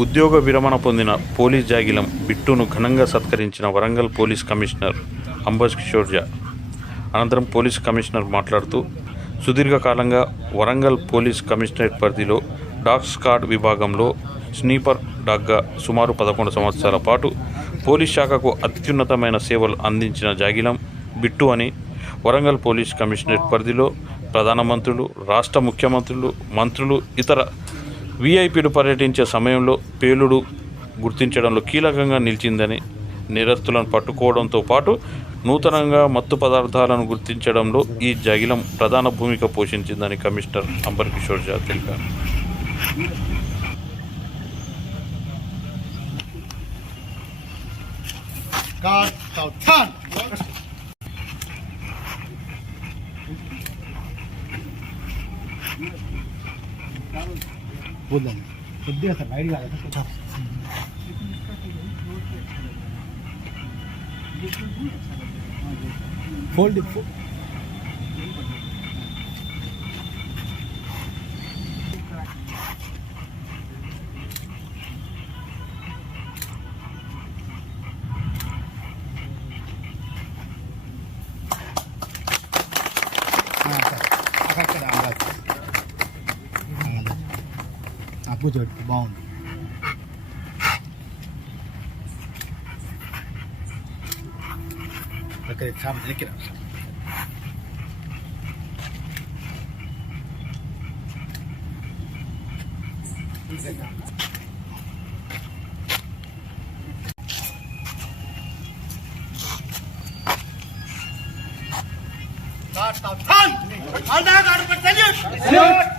ఉద్యోగ విరమణ పొందిన పోలీస్ జాగిలం బిట్టును ఘనంగా సత్కరించిన వరంగల్ పోలీస్ కమిషనర్ అంబజ్ కిషోర్ జా. అనంతరం పోలీస్ కమిషనర్ మాట్లాడుతూ సుదీర్ఘకాలంగా వరంగల్ పోలీస్ కమిషనరేట్ పరిధిలో డాగ్ స్కాడ్ విభాగంలో స్నీపర్ డాగ్గా సుమారు పదకొండు సంవత్సరాల పాటు పోలీస్ శాఖకు అత్యున్నతమైన సేవలు అందించిన జాగిలం బిట్టు అని వరంగల్ పోలీస్ కమిషనరేట్ పరిధిలో ప్రధానమంత్రులు రాష్ట్ర ముఖ్యమంత్రులు మంత్రులు ఇతర వీఐపీలు పర్యటించే సమయంలో పేలుడు గుర్తించడంలో కీలకంగా నిలిచిందని నేరస్తులను పట్టుకోవడంతో పాటు నూతనంగా మత్తు పదార్థాలను గుర్తించడంలో ఈ జగిలం ప్రధాన భూమిక పోషించిందని కమిషనర్ అంబర్ కిషోర్ జా తెలిపారు Thank you. बोल दूँ बुद्धि सर आइडिया आ गया था कुछ फोल्ड Ah, కూర్చోబెట్టు బాగుంది అక్కడ సార్ వెనక్కి రా సార్ మళ్ళీ కార్లతో చాలా